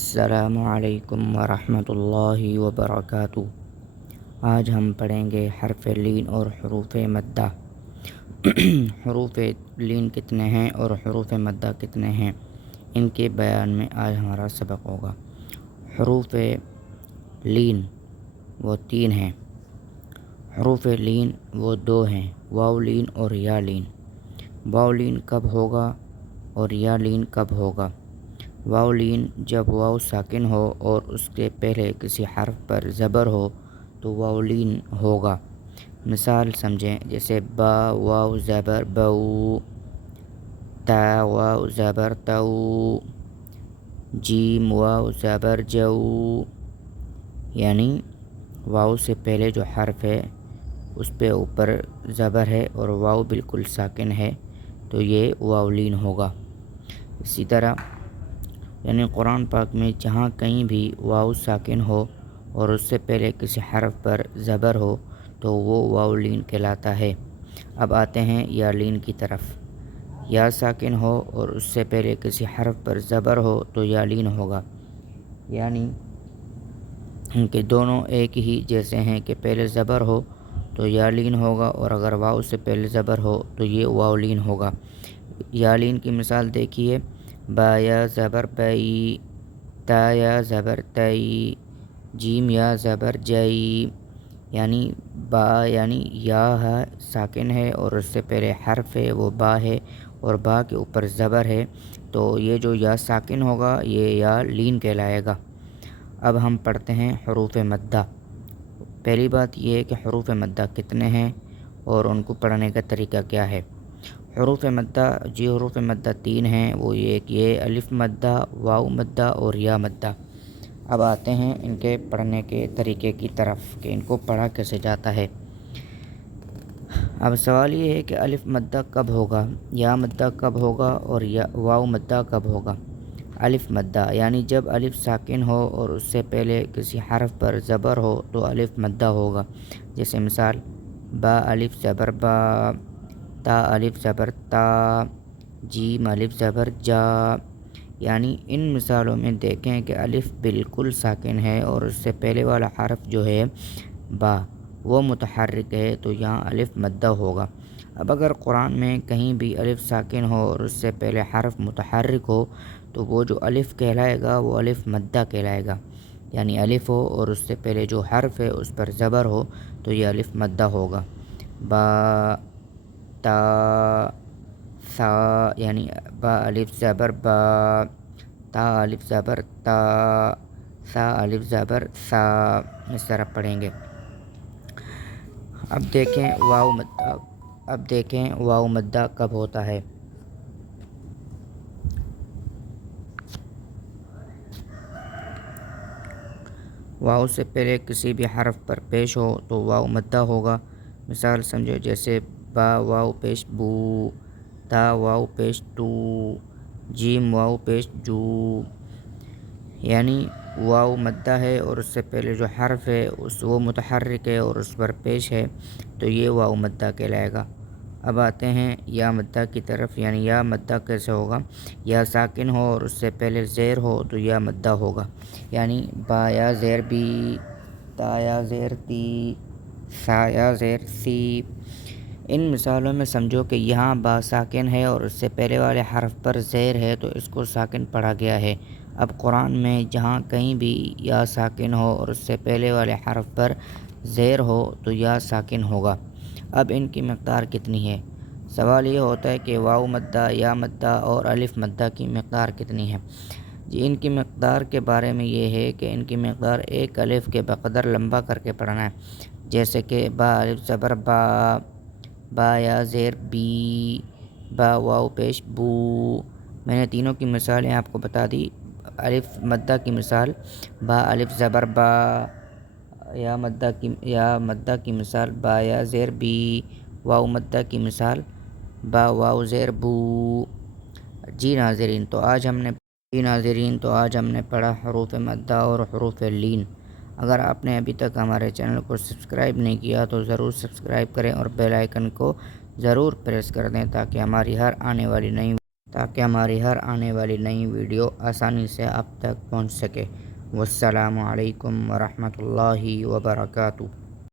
السلام علیکم ورحمۃ اللہ وبرکاتہ۔ آج ہم پڑھیں گے حرف لین اور حروف مدہ۔ حروف لین کتنے ہیں اور حروف مدہ کتنے ہیں، ان کے بیان میں آج ہمارا سبق ہوگا۔ حروف لین وہ 3 ہیں، حروف لین وہ 2 ہیں، واو لین اور یا لین۔ واو لین کب ہوگا اور یا لین کب ہوگا؟ واو لین جب واو ساکن ہو اور اس کے پہلے کسی حرف پر زبر ہو تو واو لین ہوگا۔ مثال سمجھیں، جیسے با واو زبر بو، تا واو زبر تو، جیم واو زبر جو۔ یعنی واو سے پہلے جو حرف ہے اس پہ اوپر زبر ہے اور واو بالکل ساکن ہے تو یہ واو لین ہوگا۔ اسی طرح یعنی قرآن پاک میں جہاں کہیں بھی واو ساکن ہو اور اس سے پہلے کسی حرف پر زبر ہو تو وہ واو لین کہلاتا ہے۔ اب آتے ہیں یا لین کی طرف۔ یا ساکن ہو اور اس سے پہلے کسی حرف پر زبر ہو تو یا لین ہوگا، یعنی ان کے دونوں ایک ہی جیسے ہیں کہ پہلے زبر ہو تو یا لین ہوگا اور اگر واو سے پہلے زبر ہو تو یہ واو لین ہوگا۔ یا لین کی مثال دیکھیے، با یا زبر بئی، تا یا زبر تئی، جیم یا زبر جئی۔ یعنی با یعنی یا ہے ساکن ہے اور اس سے پہلے حرف ہے وہ با ہے اور با کے اوپر زبر ہے تو یہ جو یا ساکن ہوگا یہ یا لین کہلائے گا۔ اب ہم پڑھتے ہیں حروف مدہ۔ پہلی بات یہ ہے کہ حروف مدہ کتنے ہیں اور ان کو پڑھنے کا طریقہ کیا ہے۔ حروف مدہ حروف مدہ 3 ہیں، وہ یہ الف مدہ، واو مدہ اور یا مدہ۔ اب آتے ہیں ان کے پڑھنے کے طریقے کی طرف کہ ان کو پڑھا کیسے جاتا ہے۔ اب سوال یہ ہے کہ الف مدہ کب ہوگا، یا مدہ کب ہوگا اور واو مدہ کب ہوگا۔ الف مدہ یعنی جب الف ساکن ہو اور اس سے پہلے کسی حرف پر زبر ہو تو الف مدہ ہوگا۔ جیسے مثال، با الف زبر با، تا الف زبر تا، جیم الف زبر جا۔ یعنی ان مثالوں میں دیکھیں کہ الف بالکل ساکن ہے اور اس سے پہلے والا حرف جو ہے با وہ متحرک ہے تو یہاں الف مدہ ہوگا۔ اب اگر قرآن میں کہیں بھی الف ساکن ہو اور اس سے پہلے حرف متحرک ہو تو وہ جو الف کہلائے گا وہ الف مدہ کہلائے گا، یعنی الف ہو اور اس سے پہلے جو حرف ہے اس پر زبر ہو تو یہ الف مدہ ہوگا۔ با، تا، ثا، یعنی با الف زبر با، تا الف زبر تا، ثا الف زبر ثا، اس طرح پڑھیں گے۔ اب دیکھیں واو مدہ کب ہوتا ہے۔ واو سے پہلے کسی بھی حرف پر پیش ہو تو واو مدہ ہوگا۔ مثال سمجھو، جیسے با واو پیش بو، تا واو پیش تو، جیم واو پیش جو۔ یعنی واو مدہ ہے اور اس سے پہلے جو حرف ہے وہ متحرک ہے اور اس پر پیش ہے تو یہ واو مدہ کہلائے گا۔ اب آتے ہیں یا مدہ کی طرف، یعنی یا مدہ کیسے ہوگا۔ یا ساکن ہو اور اس سے پہلے زیر ہو تو یا مدہ ہوگا، یعنی با یا زیر بی، تا یا زیر تی، ثا یا زیر سی۔ ان مثالوں میں سمجھو کہ یہاں با ساکن ہے اور اس سے پہلے والے حرف پر زیر ہے تو اس کو ساکن پڑھا گیا ہے۔ اب قرآن میں جہاں کہیں بھی یا ساکن ہو اور اس سے پہلے والے حرف پر زیر ہو تو یا ساکن ہوگا۔ اب ان کی مقدار کتنی ہے؟ سوال یہ ہوتا ہے کہ واو مدہ، یا مدہ اور الف مدہ کی مقدار کتنی ہے۔ ان کی مقدار کے بارے میں یہ ہے کہ ان کی مقدار ایک الف کے بقدر لمبا کر کے پڑھنا ہے۔ جیسے کہ با الف زبر با، با یا زیر بی، با واو پیش بو۔ میں نے تینوں کی مثالیں آپ کو بتا دی۔ الف مدہ کی مثال با الف زبر با، یا مدہ کی مثال با یا زیر بی، واو مدہ کی مثال با واو زیر بو۔ جی ناظرین، تو آج ہم نے پڑھا حروف مدہ اور حروف لین۔ اگر آپ نے ابھی تک ہمارے چینل کو سبسکرائب نہیں کیا تو ضرور سبسکرائب کریں اور بیل آئیکن کو ضرور پریس کر دیں تاکہ ہماری ہر آنے والی نئی تاکہ ہماری ہر آنے والی نئی ویڈیو آسانی سے آپ تک پہنچ سکے۔ والسلام علیکم ورحمۃ اللہ وبرکاتہ۔